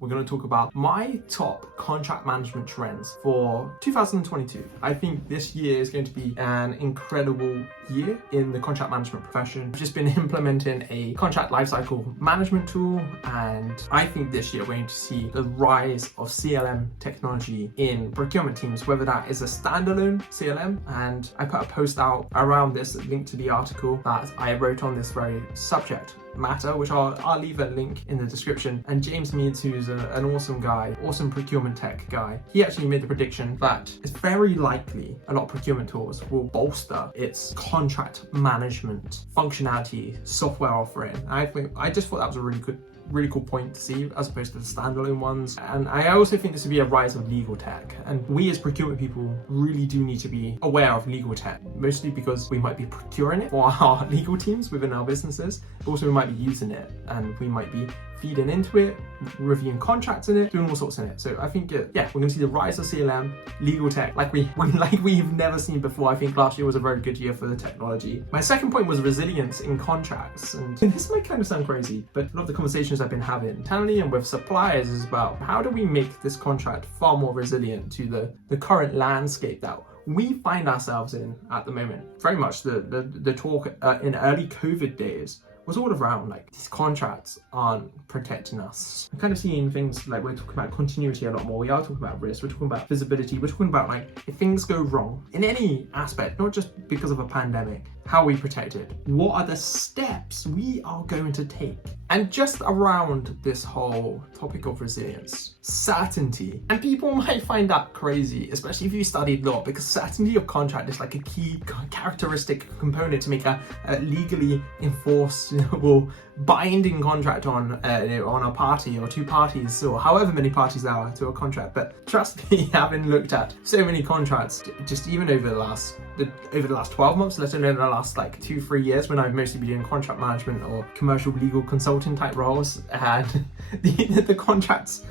We're going to talk about my top contract management trends for 2022. I think this year is going to be an incredible year in the contract management profession. I've just been implementing a contract lifecycle management tool, and I think this year we're going to see the rise of CLM technology in procurement teams, whether that is a standalone CLM. And I put a post out around this, link to the article that I wrote on this very subject matter, which I'll leave a link in the description. And James Meads, who's an awesome guy, awesome procurement tech guy, he actually made the prediction that it's very likely a lot of procurement tools will bolster its contract management functionality software offering. I just thought that was a really cool point to see as opposed to the standalone ones. And I also think this would be a rise of legal tech, and we as procurement people really do need to be aware of legal tech, mostly because we might be procuring it for our legal teams within our businesses, but also we might be using it and we might be feeding into it, reviewing contracts in it, doing all sorts in it. So I think, we're going to see the rise of CLM, legal tech, like we've never seen before. I think last year was a very good year for the technology. My second point was resilience in contracts. And this might kind of sound crazy, but a lot of the conversations I've been having internally and with suppliers is about how do we make this contract far more resilient to the current landscape that we find ourselves in at the moment. Very much the talk in early COVID days was all around like these contracts aren't protecting us. I'm kind of seeing things like we're talking about continuity a lot more. We are talking about risk, we're talking about visibility, we're talking about like if things go wrong in any aspect, not just because of a pandemic, how we protect it. What are the steps we are going to take? And just around this whole topic of resilience, certainty. And people might find that crazy, especially if you studied law, because certainty of contract is like a key characteristic component to make a legally enforceable binding contract on a party or two parties or however many parties there are to a contract. But trust me, having looked at so many contracts, just even over the last 12 months, let alone the last like 2-3 years when I've mostly been doing contract management or commercial legal consulting type roles, and the contracts,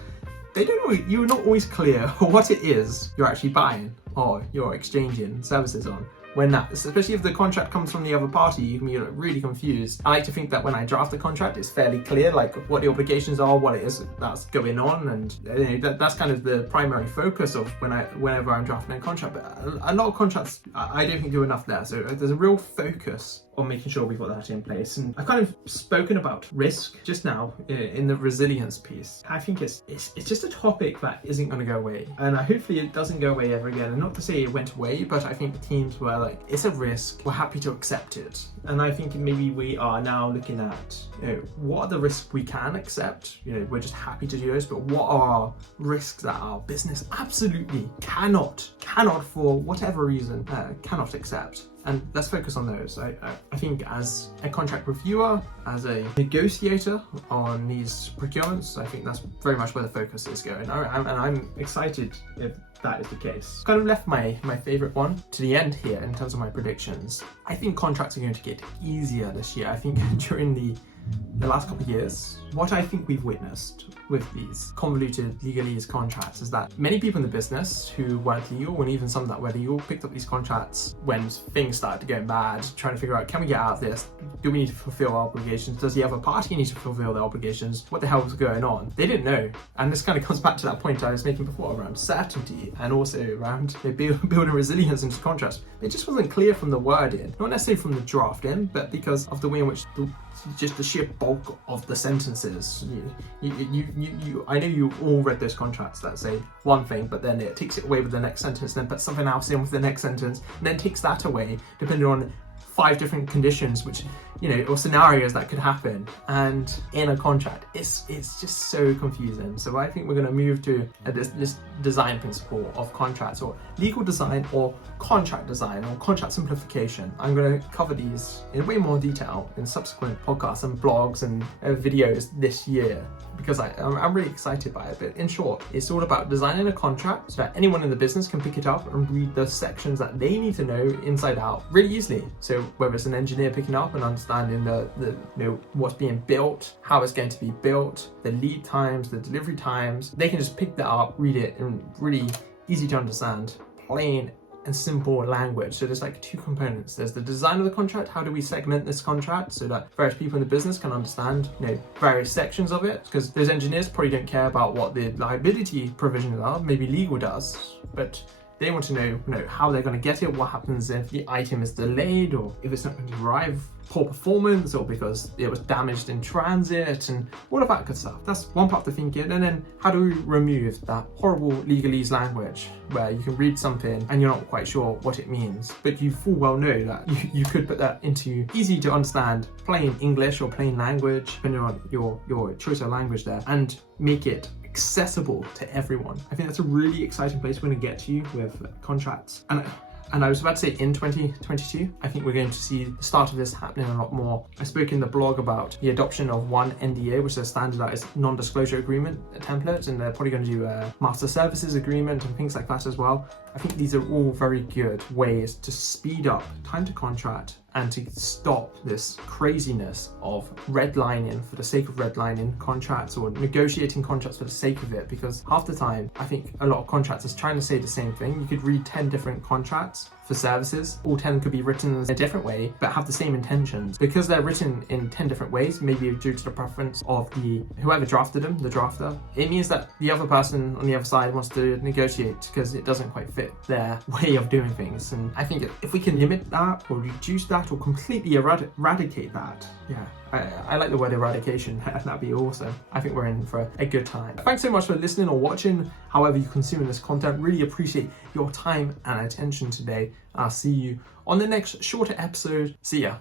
you're not always clear what it is you're actually buying or you're exchanging services on. When that, especially if the contract comes from the other party, you can be really confused. I like to think that when I draft the contract, it's fairly clear, like what the obligations are, what it is that's going on, and that's kind of the primary focus of whenever I'm drafting a contract. But a lot of contracts, I don't think do enough there. So there's a real focus on making sure we've got that in place. And I've kind of spoken about risk just now in the resilience piece. I think it's just a topic that isn't going to go away, and hopefully it doesn't go away ever again. And not to say it went away, but I think teams were like, it's a risk, we're happy to accept it. And I think maybe we are now looking at, what are the risks we can accept? We're just happy to do this, but what are risks that our business absolutely cannot for whatever reason, cannot accept? And let's focus on those. I think as a contract reviewer, as a negotiator on these procurements, I think that's very much where the focus is going. And I'm excited if that is the case. Kind of left my favorite one to the end here in terms of my predictions. I think contracts are going to get easier this year. I think during the last couple of years, what I think we've witnessed with these convoluted legalese contracts is that many people in the business who weren't legal, and even some that were legal, picked up these contracts when things started to go bad, trying to figure out, can we get out of this? Do we need to fulfill our obligations? Does the other party need to fulfill their obligations? What the hell was going on? They didn't know. And this kind of comes back to that point I was making before around certainty and also around building resilience into contracts. It just wasn't clear from the wording, not necessarily from the drafting, but because of the way in which just the sheer bulk of the sentences. I know you all read those contracts that say one thing, but then it takes it away with the next sentence, then puts something else in with the next sentence, and then takes that away, depending on 5 different conditions, which or scenarios that could happen. And in a contract, it's just so confusing. So I think we're going to move to this design principle of contracts, or legal design, or contract design, or contract simplification. I'm going to cover these in way more detail in subsequent podcasts and blogs and videos this year, because I'm really excited by it. But in short, it's all about designing a contract so that anyone in the business can pick it up and read the sections that they need to know inside out really easily. So whether it's an engineer picking up and understanding what's being built, how it's going to be built, the lead times, the delivery times, they can just pick that up, read it in really easy to understand, plain and simple language. So there's like two components. There's the design of the contract. How do we segment this contract so that various people in the business can understand, various sections of it? Because those engineers probably don't care about what the liability provisions are. Maybe legal does, but they want to know, how they're going to get it, what happens if the item is delayed, or if it's not going to arrive, poor performance, or because it was damaged in transit, and all of that good stuff. That's one part of the thinking. And then how do we remove that horrible legalese language where you can read something and you're not quite sure what it means, but you full well know that you could put that into easy to understand plain English or plain language, depending on your choice of language there, and make it accessible to everyone. I think that's a really exciting place we're going to get to with contracts. And I was about to say in 2022, I think we're going to see the start of this happening a lot more. I spoke in the blog about the adoption of one NDA, which is a standardized non-disclosure agreement template, and they're probably going to do a master services agreement and things like that as well. I think these are all very good ways to speed up time to contract and to stop this craziness of redlining for the sake of redlining contracts, or negotiating contracts for the sake of it, because half the time I think a lot of contractors trying to say the same thing. You could read 10 different contracts for services. All 10 could be written in a different way, but have the same intentions. Because they're written in 10 different ways, maybe due to the preference of whoever drafted them, the drafter, it means that the other person on the other side wants to negotiate because it doesn't quite fit their way of doing things. And I think if we can limit that, or reduce that, or completely eradicate that, I like the word eradication. That'd be awesome. I think we're in for a good time. Thanks so much for listening or watching, however you're consuming this content. Really appreciate your time and attention today. I'll see you on the next shorter episode. See ya.